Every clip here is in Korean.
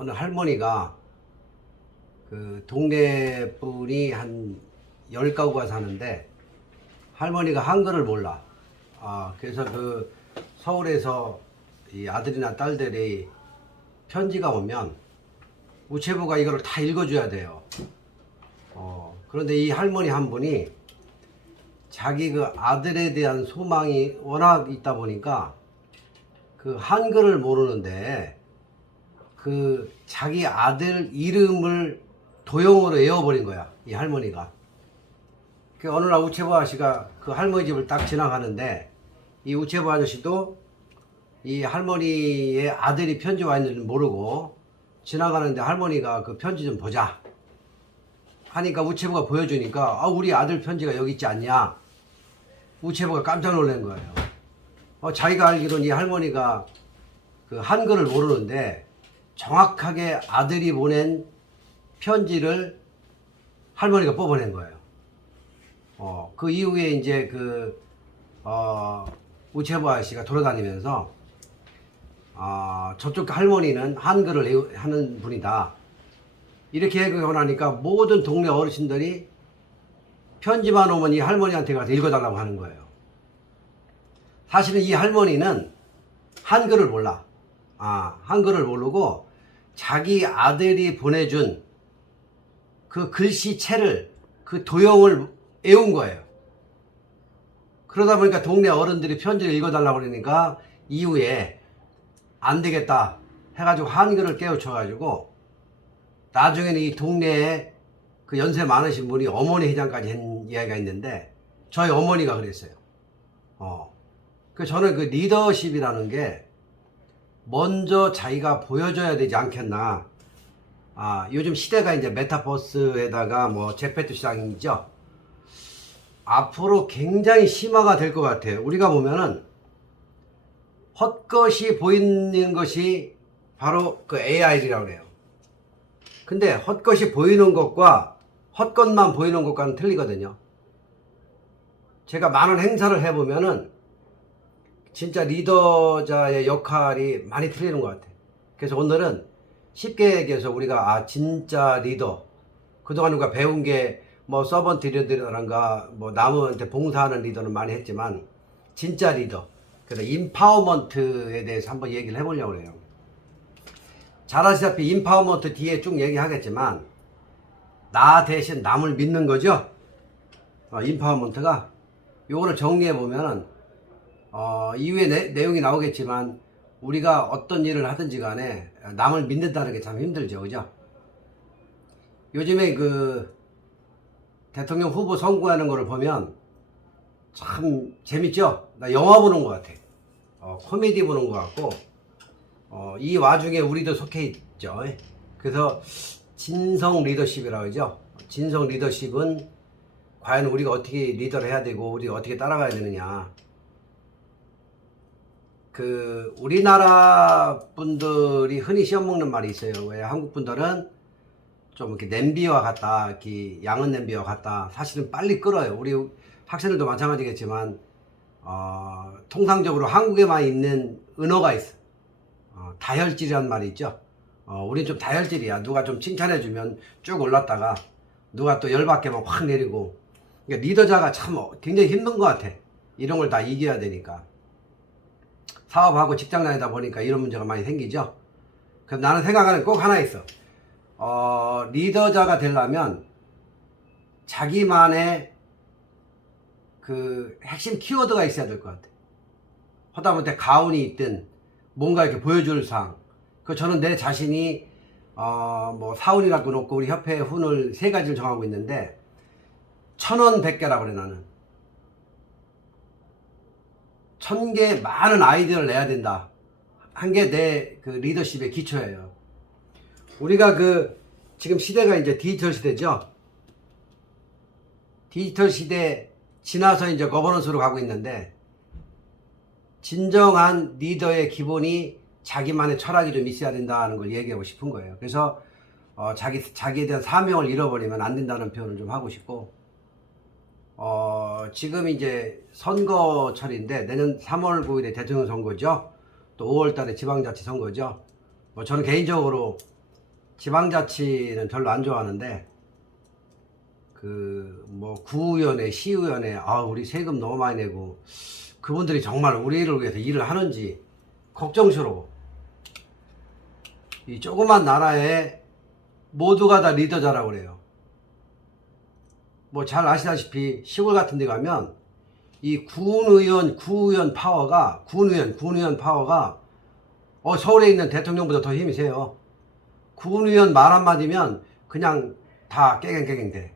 어느 할머니가 그 동네 분이 한 10가구가 사는데 할머니가 한글을 몰라. 그래서 그 서울에서 이 아들이나 딸들이 편지가 오면 우체부가 이걸 다 읽어줘야 돼요. 그런데 이 할머니 한 분이 자기 그 아들에 대한 소망이 워낙 있다 보니까 그 한글을 모르는데 그 자기 아들 이름을 도형으로 외워버린 거야, 이 할머니가. 그 어느 날 우체부 아저씨가 그 할머니 집을 딱 지나가는데 이 우체부 아저씨도 이 할머니의 아들이 편지 와 있는지 모르고 지나가는데 할머니가 그 편지 좀 보자 하니까 우체부가 보여주니까 우리 아들 편지가 여기 있지 않냐. 우체부가 깜짝 놀란 거예요. 자기가 알기로는 이 할머니가 그 한글을 모르는데 정확하게 아들이 보낸 편지를 할머니가 뽑아낸 거예요. 그 이후에 이제 우체부 아저씨가 돌아다니면서 저쪽 할머니는 한글을 하는 분이다. 이렇게 얘기하고 나니까 모든 동네 어르신들이 편지만 오면 이 할머니한테 가서 읽어달라고 하는 거예요. 사실은 이 할머니는 한글을 몰라. 한글을 모르고 자기 아들이 보내준 그 글씨체를, 그 도형을 외운 거예요. 그러다 보니까 동네 어른들이 편지를 읽어달라고 그러니까 이후에 안 되겠다 해가지고 한글을 깨우쳐가지고 나중에는 이 동네에 그 연세 많으신 분이 어머니 회장까지 한 이야기가 있는데 저희 어머니가 그랬어요. 저는 그 리더십이라는 게 먼저 자기가 보여줘야 되지 않겠나. 요즘 시대가 이제 메타버스에다가 뭐 제페토 시장이죠. 앞으로 굉장히 심화가 될 것 같아요. 우리가 보면은 헛것이 보이는 것이 바로 그 AI라고 그래요. 근데 헛것이 보이는 것과 헛것만 보이는 것과는 틀리거든요. 제가 많은 행사를 해보면은 진짜 리더자의 역할이 많이 틀리는 것 같아요. 그래서 오늘은 쉽게 얘기해서 우리가 진짜 리더, 그동안 우리가 배운 게 뭐 서번트 리더라든가 뭐 남한테 봉사하는 리더는 많이 했지만 진짜 리더, 그래서 인파워먼트에 대해서 한번 얘기를 해보려고 해요. 잘 아시다시피 인파워먼트 뒤에 쭉 얘기하겠지만 나 대신 남을 믿는 거죠. 인파워먼트가 요거를 정리해 보면은 이후에 내용이 나오겠지만 우리가 어떤 일을 하든지 간에 남을 믿는다는 게 참 힘들죠. 그죠? 요즘에 그 대통령 후보 선거하는 거를 보면 참 재밌죠? 나 영화 보는 것 같아. 코미디 보는 것 같고, 이 와중에 우리도 속해 있죠. 그래서 진성 리더십이라고 하죠. 진성 리더십은 과연 우리가 어떻게 리더를 해야 되고 우리가 어떻게 따라가야 되느냐. 우리나라 분들이 흔히 시험 먹는 말이 있어요. 왜 한국 분들은 좀 이렇게 냄비와 같다, 이렇게 양은 냄비와 같다. 사실은 빨리 끓어요. 우리 학생들도 마찬가지겠지만, 통상적으로 한국에만 있는 은어가 있어. 다혈질이란 말이 있죠. 우린 좀 다혈질이야. 누가 좀 칭찬해주면 쭉 올랐다가, 누가 또 열받게만 확 내리고. 그러니까 리더자가 참 굉장히 힘든 것 같아. 이런 걸 다 이겨야 되니까. 사업하고 직장 다니다 보니까 이런 문제가 많이 생기죠. 그럼 나는 생각하는 꼭 하나 있어. 리더자가 되려면 자기만의 그 핵심 키워드가 있어야 될 것 같아. 하다못해 가훈이 있든 뭔가 이렇게 보여줄 사항. 저는 내 자신이 뭐 사훈이라고 놓고 우리 협회 훈을 3가지를 정하고 있는데 1000원 100개라고 그래. 나는 1000개 많은 아이디어를 내야 된다. 한 게 내 그 리더십의 기초예요. 우리가 지금 시대가 이제 디지털 시대죠. 디지털 시대 지나서 이제 거버넌스로 가고 있는데 진정한 리더의 기본이 자기만의 철학이 좀 있어야 된다는 걸 얘기하고 싶은 거예요. 그래서 자기에 대한 사명을 잃어버리면 안 된다는 표현을 좀 하고 싶고, 지금 이제 선거철인데 내년 3월 9일에 대통령 선거죠. 또 5월 달에 지방자치 선거죠. 저는 개인적으로 지방자치는 별로 안 좋아하는데 그 뭐 구의원회, 시의원회 우리 세금 너무 많이 내고 그분들이 정말 우리를 위해서 일을 하는지 걱정스러워. 이 조그만 나라에 모두가 다 리더자라고 그래요. 뭐 잘 아시다시피 시골 같은 데 가면 이 군의원, 구의원 파워가 군의원 파워가 서울에 있는 대통령보다 더 힘이 세요. 군의원 말 한마디면 그냥 다 깨갱깨갱 돼.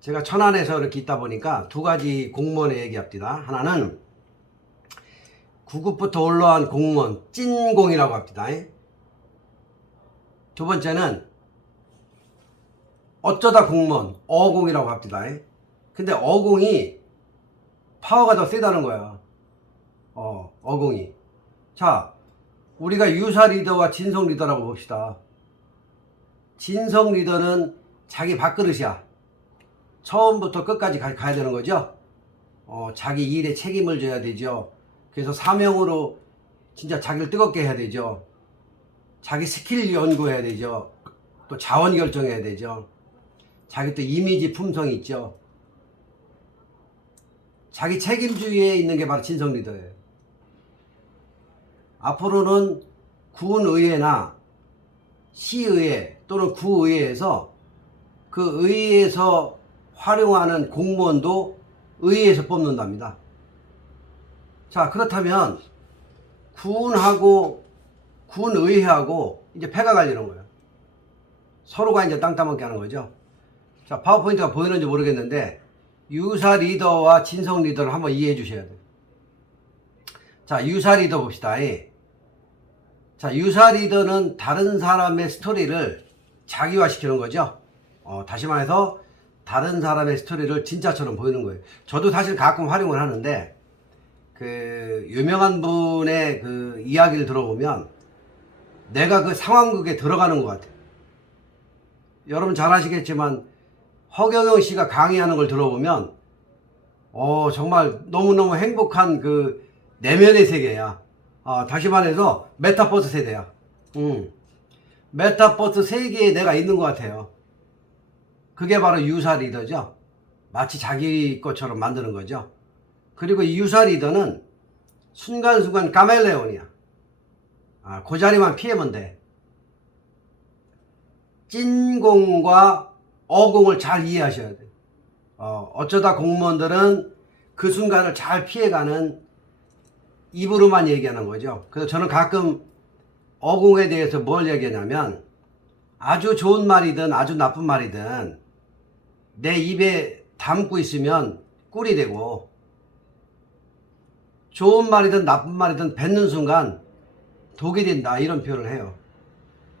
제가 천안에서 이렇게 있다 보니까 두 가지 공무원의 얘기합니다. 하나는 9급부터 올라온 공무원 찐공이라고 합니다. 두 번째는 어쩌다 공무원 어공이라고 합니다. 근데 어공이 파워가 더 세다는 거야. 어공이. 자, 우리가 유사 리더와 진성 리더라고 봅시다. 진성 리더는 자기 밥그릇이야. 처음부터 끝까지 가야 되는 거죠. 자기 일에 책임을 져야 되죠. 그래서 사명으로 진짜 자기를 뜨겁게 해야 되죠. 자기 스킬 연구해야 되죠. 또 자원 결정해야 되죠. 자기 또 이미지 품성이 있죠. 자기 책임주의에 있는 게 바로 진성 리더예요. 앞으로는 군의회나 시의회 또는 구의회에서 그 의회에서 활용하는 공무원도 의회에서 뽑는답니다. 자, 그렇다면 군의회하고 이제 패가 갈리는 거예요. 서로가 이제 땅 따먹게 하는 거죠. 자, 파워포인트가 보이는지 모르겠는데 유사 리더와 진성 리더를 한번 이해해 주셔야 돼요. 자, 유사 리더 봅시다. 자, 유사 리더는 다른 사람의 스토리를 자기화시키는 거죠. 다시 말해서 다른 사람의 스토리를 진짜처럼 보이는 거예요. 저도 사실 가끔 활용을 하는데 그 유명한 분의 그 이야기를 들어보면 내가 그 상황극에 들어가는 것 같아요. 여러분 잘 아시겠지만 허경영 씨가 강의하는 걸 들어보면 정말 너무너무 행복한 그 내면의 세계야. 다시 말해서 메타버스 세대야. 메타버스 세계에 내가 있는 것 같아요. 그게 바로 유사 리더죠. 마치 자기 것처럼 만드는 거죠. 그리고 이 유사 리더는 순간순간 카멜레온이야. 그 자리만 피하면 돼. 찐공과 어공을 잘 이해하셔야 돼. 어쩌다 공무원들은 그 순간을 잘 피해가는 입으로만 얘기하는 거죠. 그래서 저는 가끔 어공에 대해서 뭘 얘기하냐면 아주 좋은 말이든 아주 나쁜 말이든 내 입에 담고 있으면 꿀이 되고 좋은 말이든 나쁜 말이든 뱉는 순간 독이 된다, 이런 표현을 해요.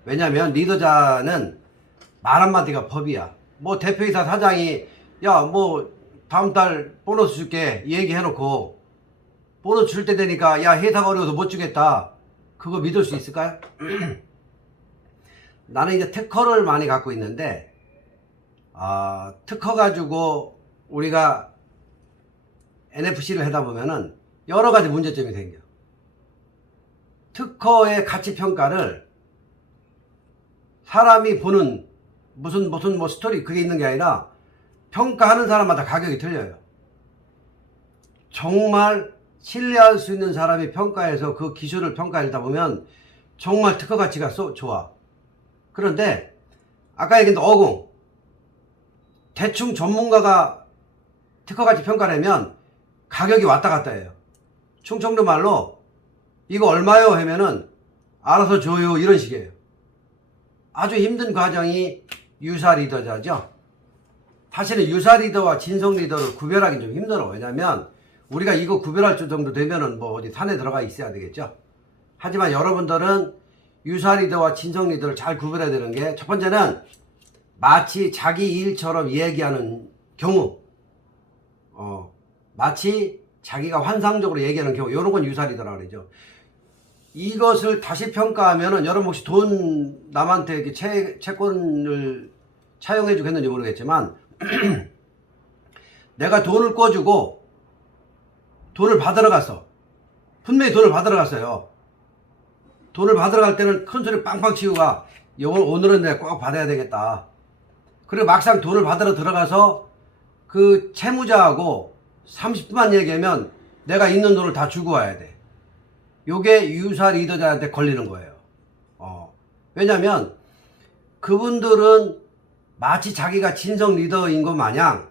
왜냐면 리더자는 말 한마디가 법이야. 뭐 대표이사 사장이 야 뭐 다음 달 보너스 줄게 얘기해놓고 보너스 줄 때 되니까 야 회사가 어려워서 못 주겠다, 그거 믿을 수 있을까요? 나는 이제 특허를 많이 갖고 있는데 특허 가지고 우리가 NFC를 하다 보면은 여러 가지 문제점이 생겨. 특허의 가치 평가를 사람이 보는 무슨 뭐 스토리 그게 있는 게 아니라 평가하는 사람마다 가격이 틀려요. 정말 신뢰할 수 있는 사람이 평가해서 그 기술을 평가하다 보면 정말 특허 가치가 좋아. 그런데 아까 얘기했던 어공, 대충 전문가가 특허 가치 평가를 하면 가격이 왔다 갔다 해요. 충청도 말로 이거 얼마요 하면은 알아서 줘요, 이런 식이에요. 아주 힘든 과정이 유사 리더자죠. 사실은 유사 리더와 진성 리더를 구별하기 좀 힘들어. 왜냐면 우리가 이거 구별할 정도 되면은 뭐 어디 산에 들어가 있어야 되겠죠. 하지만 여러분들은 유사 리더와 진성 리더를 잘 구별해야 되는 게, 첫 번째는 마치 자기 일처럼 얘기하는 경우, 마치 자기가 환상적으로 얘기하는 경우, 이런 건 유사 리더라고 그러죠. 이것을 다시 평가하면은 여러분 혹시 돈 남한테 이렇게 채권을 차용해 주겠는지 모르겠지만 내가 돈을 꿔주고 돈을 받으러 갔어. 분명히 돈을 받으러 갔어요. 돈을 받으러 갈 때는 큰 소리 빵빵 치고 가. 오늘은 내가 꼭 받아야 되겠다. 그리고 막상 돈을 받으러 들어가서 그 채무자하고 30분만 얘기하면 내가 있는 돈을 다 주고 와야 돼. 요게 유사 리더자한테 걸리는 거예요. 왜냐면 그분들은 마치 자기가 진성 리더인 것 마냥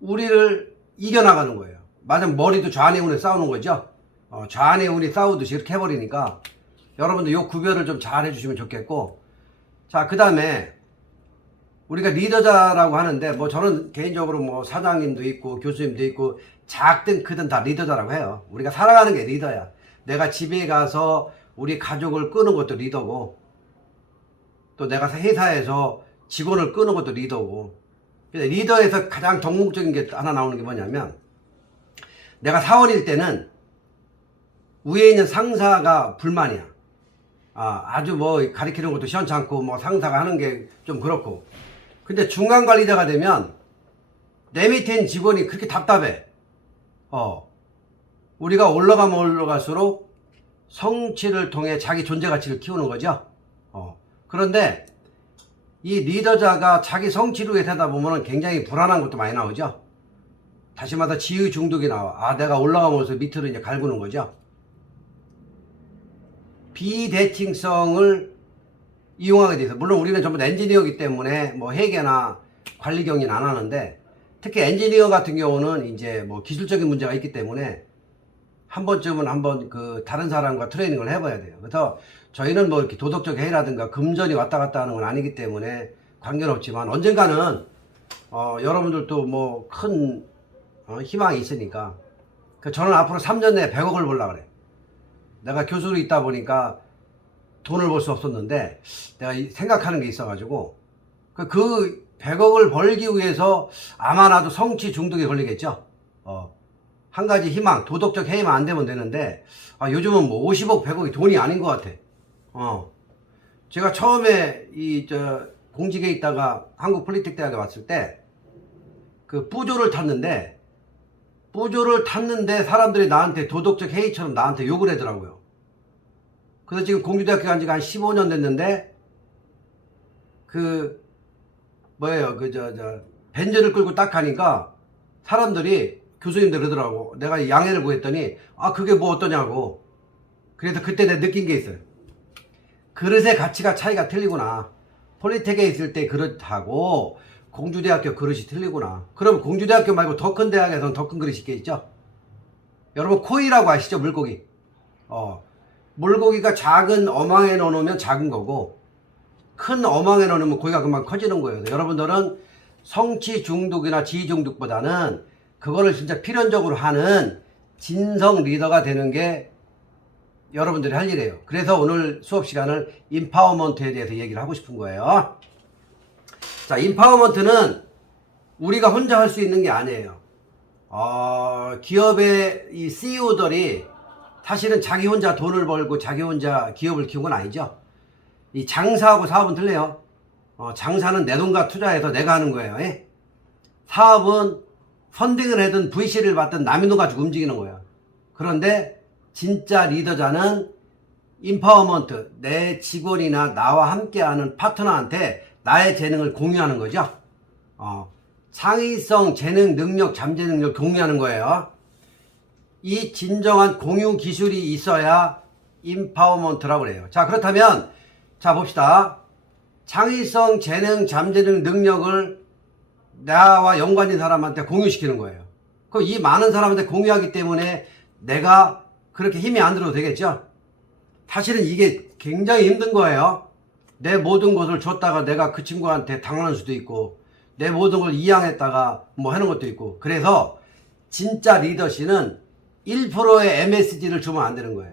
우리를 이겨나가는 거예요. 맞으면 머리도 좌뇌우에 싸우는 거죠. 좌뇌우이 싸우듯이 이렇게 해버리니까 여러분들 요 구별을 좀 잘 해주시면 좋겠고, 자, 그 다음에 우리가 리더자라고 하는데 뭐 저는 개인적으로 뭐 사장님도 있고 교수님도 있고 작든 크든 다 리더자라고 해요. 우리가 살아가는 게 리더야. 내가 집에 가서 우리 가족을 끄는 것도 리더고, 또 내가 회사에서 직원을 끄는 것도 리더고. 리더에서 가장 덕목적인 게 하나 나오는 게 뭐냐면, 내가 사원일 때는 위에 있는 상사가 불만이야. 아주 뭐 가리키는 것도 시원찮고 뭐 상사가 하는 게 좀 그렇고. 근데 중간 관리자가 되면 내 밑에 있는 직원이 그렇게 답답해. 우리가 올라가면 올라갈수록 성취를 통해 자기 존재 가치를 키우는 거죠. 그런데 이 리더자가 자기 성취를 위해 하다 보면 굉장히 불안한 것도 많이 나오죠. 다시 말해서 지의 중독이 나와. 내가 올라가면서 밑으로 이제 갈구는 거죠. 비대칭성을 이용하게 돼서, 물론 우리는 전부 다 엔지니어이기 때문에 뭐 회계나 관리 경리는 안 하는데, 특히 엔지니어 같은 경우는 이제 뭐 기술적인 문제가 있기 때문에 한 번쯤은 한번 그 다른 사람과 트레이닝을 해봐야 돼요. 그래서 저희는 뭐 이렇게 도덕적 해이라든가 금전이 왔다 갔다 하는 건 아니기 때문에 관계는 없지만, 언젠가는 여러분들도 뭐 큰 희망이 있으니까, 저는 앞으로 3년 내에 100억을 벌려고 그래. 내가 교수로 있다 보니까 돈을 벌 수 없었는데 내가 생각하는 게 있어가지고 그 100억을 벌기 위해서 아마 나도 성취 중독에 걸리겠죠. 한 가지 희망, 도덕적 해이만 안 되면 되는데, 요즘은 뭐 50억, 100억이 돈이 아닌 것 같아. 제가 처음에 공직에 있다가 한국 폴리텍 대학에 왔을 때 그 뿌조를 탔는데 사람들이 나한테 도덕적 해이처럼 나한테 욕을 하더라고요. 그래서 지금 공주대학교 간 지가 한 15년 됐는데, 벤저를 끌고 딱 가니까 사람들이, 교수님들 그러더라고. 내가 양해를 구했더니, 그게 뭐 어떠냐고. 그래서 그때 내가 느낀 게 있어요. 그릇의 가치가 차이가 틀리구나. 폴리텍에 있을 때 그릇하고 공주대학교 그릇이 틀리구나. 그럼 공주대학교 말고 더 큰 대학에서는 더 큰 그릇이 있겠죠? 여러분 코이라고 아시죠? 물고기. 물고기가 작은 어망에 넣어놓으면 작은 거고, 큰 어망에 넣어놓으면 고기가 금방 커지는 거예요. 여러분들은 성취 중독이나 지휘 중독보다는 그거를 진짜 필연적으로 하는 진성 리더가 되는 게 여러분들이 할 일이에요. 그래서 오늘 수업 시간을 임파워먼트에 대해서 얘기를 하고 싶은 거예요. 자, 임파워먼트는 우리가 혼자 할 수 있는 게 아니에요. 기업의 이 CEO들이 사실은 자기 혼자 돈을 벌고 자기 혼자 기업을 키운 건 아니죠. 이 장사하고 사업은 틀려요. 장사는 내 돈과 투자해서 내가 하는 거예요. 사업은 펀딩을 하든 VC를 받든 남의 돈 가지고 움직이는 거예요. 그런데 진짜 리더자는 임파워먼트, 내 직원이나 나와 함께하는 파트너한테 나의 재능을 공유하는 거죠. 창의성, 재능, 능력, 잠재 능력을 공유하는 거예요. 이 진정한 공유 기술이 있어야 임파워먼트라고 그래요. 자, 그렇다면 자 봅시다. 창의성, 재능, 잠재능, 능력을 나와 연관된 사람한테 공유시키는 거예요. 그럼 이 많은 사람한테 공유하기 때문에 내가 그렇게 힘이 안 들어도 되겠죠? 사실은 이게 굉장히 힘든 거예요. 내 모든 것을 줬다가 내가 그 친구한테 당하는 수도 있고, 내 모든 걸 이양했다가 뭐 하는 것도 있고. 그래서 진짜 리더십은 1%의 MSG를 주면 안 되는 거예요.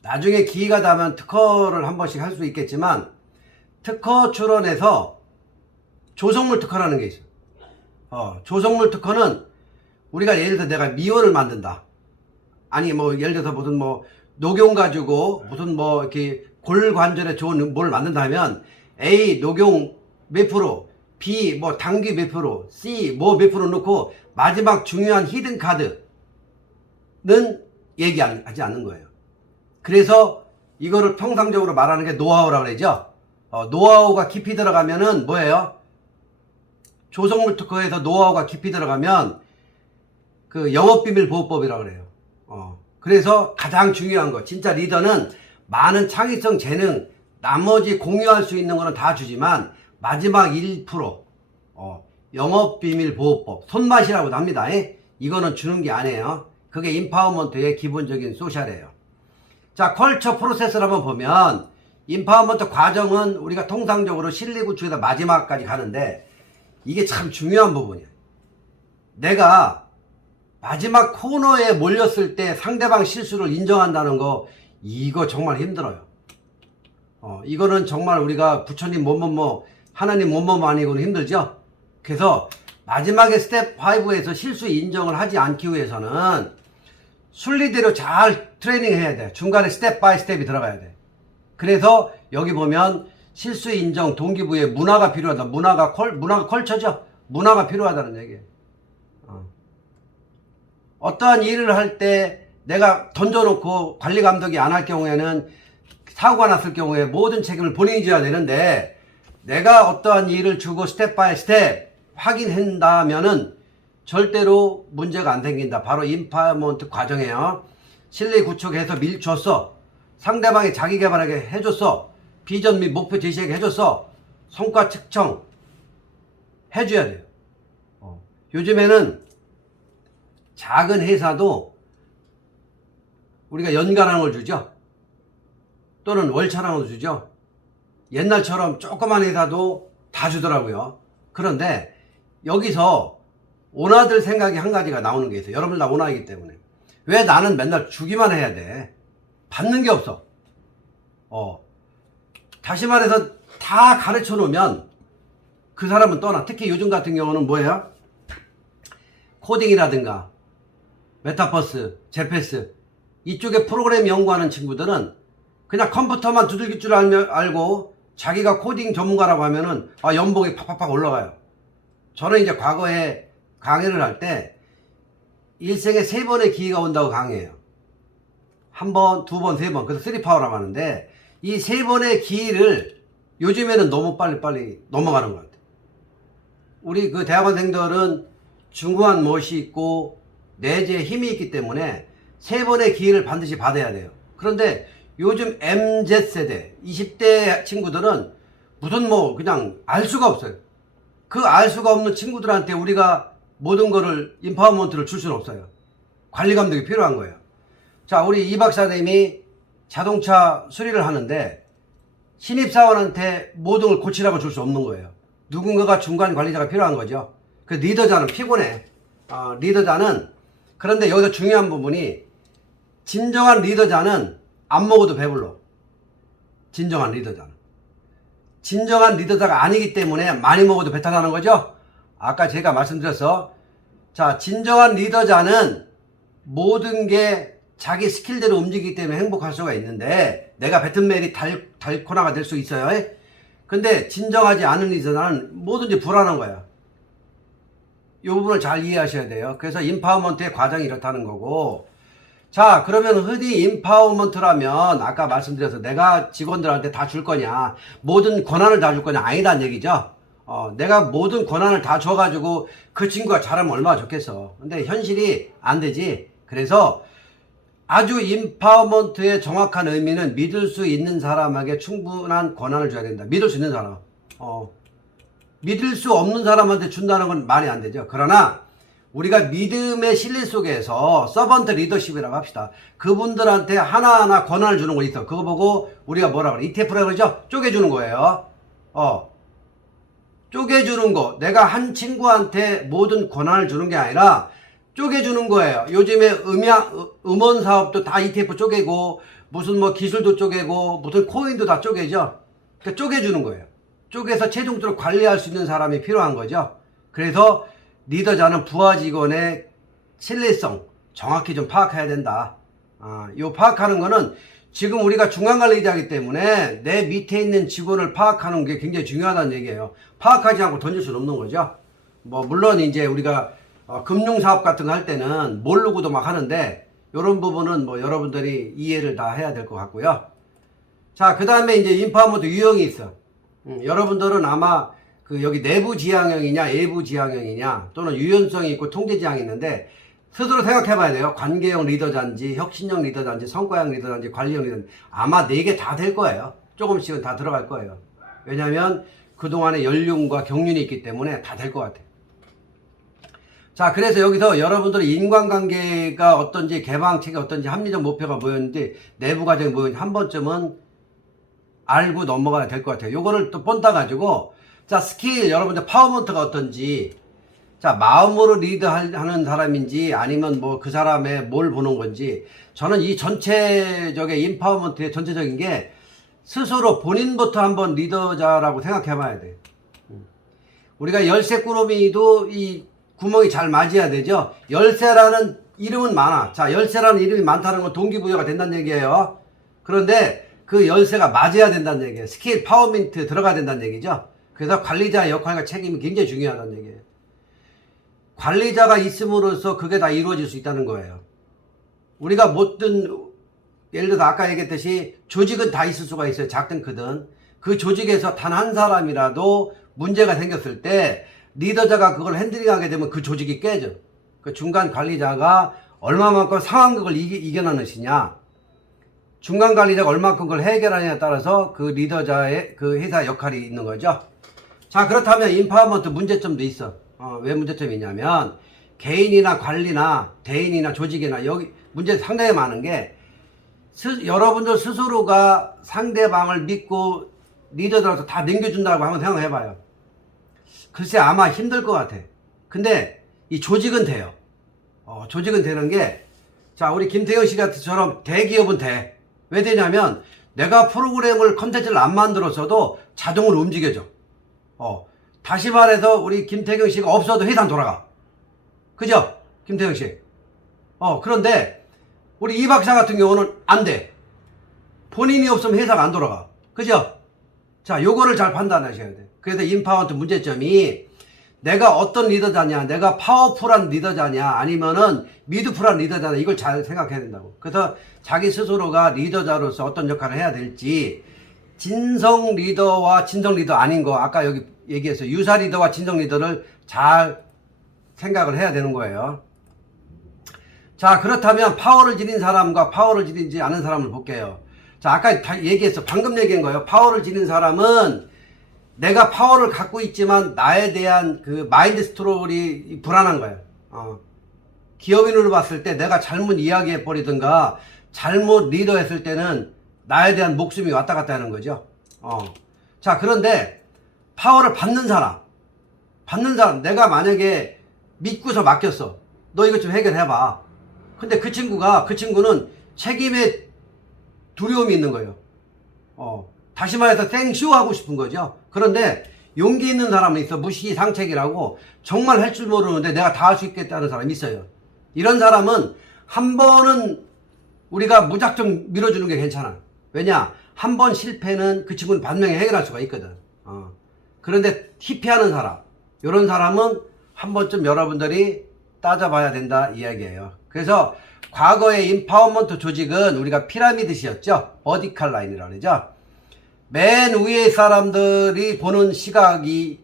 나중에 기회가 되면 특허를 한 번씩 할 수 있겠지만, 특허 출원에서 조성물 특허라는 게 있어요. 조성물 특허는 우리가 예를 들어서 내가 미원을 만든다. 아니 뭐 예를 들어서 무슨 뭐 녹용 가지고 무슨 뭐 이렇게 골관절에 좋은 뭘 만든다면, A 녹용 몇 프로, B 뭐 당귀 몇 프로, C 뭐 몇 프로 넣고 마지막 중요한 히든 카드는 얘기하지 않는 거예요. 그래서 이거를 통상적으로 말하는 게 노하우라고 그러죠. 노하우가 깊이 들어가면은 뭐예요? 조성물 특허에서 노하우가 깊이 들어가면 그 영업비밀 보호법이라고 그래요. 그래서 가장 중요한 거, 진짜 리더는 많은 창의성, 재능, 나머지 공유할 수 있는 거는 다 주지만 마지막 1% 영업비밀 보호법, 손맛이라고도 합니다. 이거는 주는 게 아니에요. 그게 인파워먼트의 기본적인 소셜이에요. 자, 컬처 프로세스를 한번 보면 인파워먼트 과정은 우리가 통상적으로 실리 구축에서 마지막까지 가는데 이게 참 중요한 부분이에요. 내가 마지막 코너에 몰렸을 때 상대방 실수를 인정한다는 거, 이거 정말 힘들어요. 이거는 정말 우리가 부처님 뭐뭐뭐 하나님 뭐뭐뭐 아니고는 힘들죠. 그래서 마지막에 스텝 5에서 실수 인정을 하지 않기 위해서는 순리대로 잘 트레이닝 해야 돼. 중간에 스텝 바이 스텝이 들어가야 돼. 그래서 여기 보면 실수 인정, 동기부여, 문화가 필요하다. 문화가 컬처죠. 문화가 필요하다는 얘기예요. 어떠한 일을 할 때 내가 던져놓고 관리 감독이 안 할 경우에는 사고가 났을 경우에 모든 책임을 본인이 져야 되는데, 내가 어떠한 일을 주고 스텝 바이 스텝 확인한다면은 절대로 문제가 안 생긴다. 바로 인파워먼트 과정이에요. 실리 구축해서 밀줬어. 상대방이 자기 개발하게 해줬어. 비전 및 목표 제시하게 해줬어. 성과 측정 해줘야 돼요. 요즘에는 작은 회사도 우리가 연간하는 걸 주죠. 또는 월차라는 걸 주죠. 옛날처럼 조그만 회사도 다 주더라고요. 그런데 여기서 오너들 생각이 한 가지가 나오는 게 있어요. 여러분들 다 오너이기 때문에. 왜 나는 맨날 주기만 해야 돼? 받는 게 없어. 다시 말해서 다 가르쳐 놓으면 그 사람은 떠나. 특히 요즘 같은 경우는 뭐예요? 코딩이라든가 메타버스, 제패스 이쪽에 프로그램 연구하는 친구들은 그냥 컴퓨터만 두들길 줄 알고 자기가 코딩 전문가라고 하면은 연봉이 팍팍팍 올라가요. 저는 이제 과거에 강의를 할 때 일생에 3번의 기회가 온다고 강의해요. 1번, 2번, 3번. 그래서 3파워라고 하는데 이 3번의 기회를 요즘에는 너무 빨리 넘어가는 것 같아요. 우리 그 대학원생들은 중후한 멋이 있고 내재에 힘이 있기 때문에 3번의 기회를 반드시 받아야 돼요. 그런데 요즘 MZ세대 20대 친구들은 무슨 그냥 알 수가 없어요. 그 알 수가 없는 친구들한테 우리가 모든 거를 인파워먼트를 줄 수는 없어요. 관리 감독이 필요한 거예요. 자, 우리 이 박사님이 자동차 수리를 하는데 신입사원한테 모든 걸 고치라고 줄 수 없는 거예요. 누군가가 중간 관리자가 필요한 거죠. 그 리더자는 피곤해. 리더자는, 그런데 여기서 중요한 부분이 진정한 리더자는 안 먹어도 배불러. 진정한 리더자는. 진정한 리더자가 아니기 때문에 많이 먹어도 배탈 나는 거죠. 아까 제가 말씀드렸어. 자, 진정한 리더자는 모든 게 자기 스킬대로 움직이기 때문에 행복할 수가 있는데 내가 뱉은 말이 달코나가 될 수 있어요. 근데 진정하지 않은 리더자는 뭐든지 불안한 거야. 이 부분을 잘 이해하셔야 돼요. 그래서 인파워먼트의 과정이 이렇다는 거고, 자, 그러면 흔히 인파워먼트라면 아까 말씀드려서 내가 직원들한테 다 줄 거냐, 모든 권한을 다 줄 거냐, 아니란 얘기죠. 내가 모든 권한을 다 줘가지고 그 친구가 잘하면 얼마나 좋겠어. 근데 현실이 안 되지. 그래서 아주 인파워먼트의 정확한 의미는 믿을 수 있는 사람에게 충분한 권한을 줘야 된다. 믿을 수 있는 사람. 믿을 수 없는 사람한테 준다는 건 말이 안 되죠. 그러나 우리가 믿음의 실리 속에서 서번트 리더십이라고 합시다. 그분들한테 하나하나 권한을 주는 거 있어. 그거 보고 우리가 뭐라 그래? ETF라고 그러죠? 쪼개주는 거예요. 쪼개주는 거. 내가 한 친구한테 모든 권한을 주는 게 아니라 쪼개주는 거예요. 요즘에 음원 사업도 다 ETF 쪼개고 무슨 기술도 쪼개고 무슨 코인도 다 쪼개죠. 그러니까 쪼개주는 거예요. 쪼개서 최종적으로 관리할 수 있는 사람이 필요한 거죠. 그래서 리더자는 부하 직원의 신뢰성 정확히 좀 파악해야 된다. 요 파악하는 거는 지금 우리가 중간관리자이기 때문에 내 밑에 있는 직원을 파악하는 게 굉장히 중요하다는 얘기예요. 파악하지 않고 던질 수는 없는 거죠. 물론 이제 우리가 금융사업 같은 거 할 때는 모르고도 막 하는데 이런 부분은 뭐 여러분들이 이해를 다 해야 될 것 같고요. 자, 그 다음에 이제 인파워먼트 유형이 있어. 여러분들은 아마 그 여기 내부 지향형이냐, 외부 지향형이냐, 또는 유연성이 있고 통제 지향이 있는데, 스스로 생각해 봐야 돼요. 관계형 리더자인지, 혁신형 리더자인지, 성과형 리더자인지, 관리형 리더자인지, 아마 4개 다 될 거예요. 조금씩은 다 들어갈 거예요. 왜냐면 그동안에 연륜과 경륜이 있기 때문에 다 될 것 같아요. 자, 그래서 여기서 여러분들이 인간관계가 어떤지, 개방책이 어떤지, 합리적 목표가 뭐였는지, 내부 과정이 뭐였는지 한 번쯤은 알고 넘어가야 될 것 같아요. 요거를 또 본따 가지고, 자, 스킬, 여러분들 파워먼트가 어떤지, 자, 마음으로 리드하는 사람인지, 아니면 뭐 그 사람의 뭘 보는 건지, 저는 이 전체적인 인파워먼트의 전체적인 게 스스로 본인부터 한번 리더자라고 생각해 봐야 돼. 우리가 열쇠 꾸러미도 이 구멍이 잘 맞아야 되죠. 열쇠라는 이름은 많아. 자, 열쇠라는 이름이 많다는 건 동기부여가 된다는 얘기예요. 그런데 그 열쇠가 맞아야 된다는 얘기예요. 스킬, 파워먼트 들어가야 된다는 얘기죠. 그래서 관리자의 역할과 책임이 굉장히 중요하다는 얘기예요. 관리자가 있음으로써 그게 다 이루어질 수 있다는 거예요. 우리가 모든, 예를 들어서 아까 얘기했듯이 조직은 다 있을 수가 있어요. 작든 크든. 그 조직에서 단 한 사람이라도 문제가 생겼을 때 리더자가 그걸 핸들링하게 되면 그 조직이 깨져. 그 중간 관리자가 얼마만큼 상황극을 이겨내는 것이냐, 중간 관리자가 얼마만큼 그걸 해결하느냐에 따라서 그 리더자의 그 회사 역할이 있는 거죠. 자, 그렇다면 인파워먼트 문제점도 있어. 왜 문제점이 있냐면 개인이나 관리나 대인이나 조직이나 여기 문제 상당히 많은 게 여러분들 스스로가 상대방을 믿고 리더들한테 다 넘겨준다고 한번 생각해봐요. 글쎄 아마 힘들 것 같아. 근데 이 조직은 돼요. 조직은 되는 게, 자, 우리 김태경 씨 같은처럼 대기업은 돼. 왜 되냐면 내가 프로그램을 컨텐츠를 안 만들었어도 자동으로 움직여져. 다시 말해서 우리 김태경 씨가 없어도 회사 안 돌아가. 그죠? 김태경 씨. 그런데 우리 이 박사 같은 경우는 안 돼. 본인이 없으면 회사가 안 돌아가. 그죠? 자, 요거를 잘 판단하셔야 돼. 그래서 인파워먼트 문제점이 내가 어떤 리더자냐, 내가 파워풀한 리더자냐, 아니면은 미드풀한 리더자냐, 이걸 잘 생각해야 된다고. 그래서 자기 스스로가 리더자로서 어떤 역할을 해야 될지, 진성 리더와 진성 리더 아닌 거, 아까 여기 얘기해서 유사 리더와 진성 리더를 잘 생각을 해야 되는 거예요. 자, 그렇다면 파워를 지닌 사람과 파워를 지니지 않은 사람을 볼게요. 자, 아까 얘기했어. 방금 얘기한 거예요. 파워를 지닌 사람은 내가 파워를 갖고 있지만 나에 대한 그 마인드 스토리 불안한 거예요. 기업인으로 봤을 때 내가 잘못 이야기해 버리든가 잘못 리더했을 때는 나에 대한 목숨이 왔다 갔다 하는 거죠. 자, 그런데 파워를 받는 사람, 내가 만약에 믿고서 맡겼어. 너 이것 좀 해결해봐. 근데 그 친구는 책임에 두려움이 있는 거예요. 다시 말해서 땡쇼 하고 싶은 거죠. 그런데 용기 있는 사람은 있어. 무시상책이라고 정말 할 줄 모르는데 내가 다 할 수 있겠다는 사람이 있어요. 이런 사람은 한 번은 우리가 무작정 밀어주는 게 괜찮아. 왜냐? 한 번 실패는 그 친구는 반면에 해결할 수가 있거든. 그런데 희피하는 사람, 이런 사람은 한 번쯤 여러분들이 따져봐야 된다 이야기예요. 그래서 과거의 인파워먼트 조직은 우리가 피라미드시였죠. 버티컬 라인이라고 그러죠. 맨 위에 사람들이 보는 시각이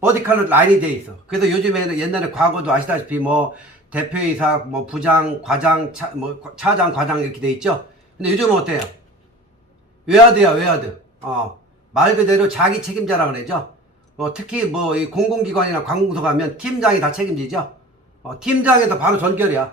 버티컬 라인이 돼 있어. 그래서 요즘에는 옛날에 과거도 아시다시피 뭐 대표이사, 뭐 부장, 과장, 차장, 과장 이렇게 돼 있죠. 근데 요즘은 어때요? 외화드야. 말 그대로 자기 책임자라고 그러죠. 특히 뭐 이 공공기관이나 관공서 가면 팀장이 다 책임지죠. 팀장에서 바로 전결이야.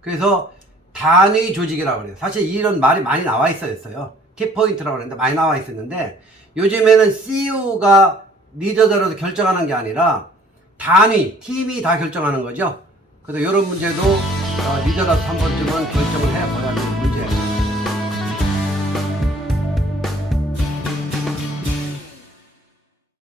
그래서 단위 조직이라고 그래요. 사실 이런 말이 많이 나와 있었어요. 키포인트라고 그랬는데 많이 나와 있었는데, 요즘에는 CEO가 리더들로서 결정하는 게 아니라 단위, 팀이 다 결정하는 거죠. 그래서 이런 문제도 리더라서 한 번쯤은 결정을 해봐야 됩니다.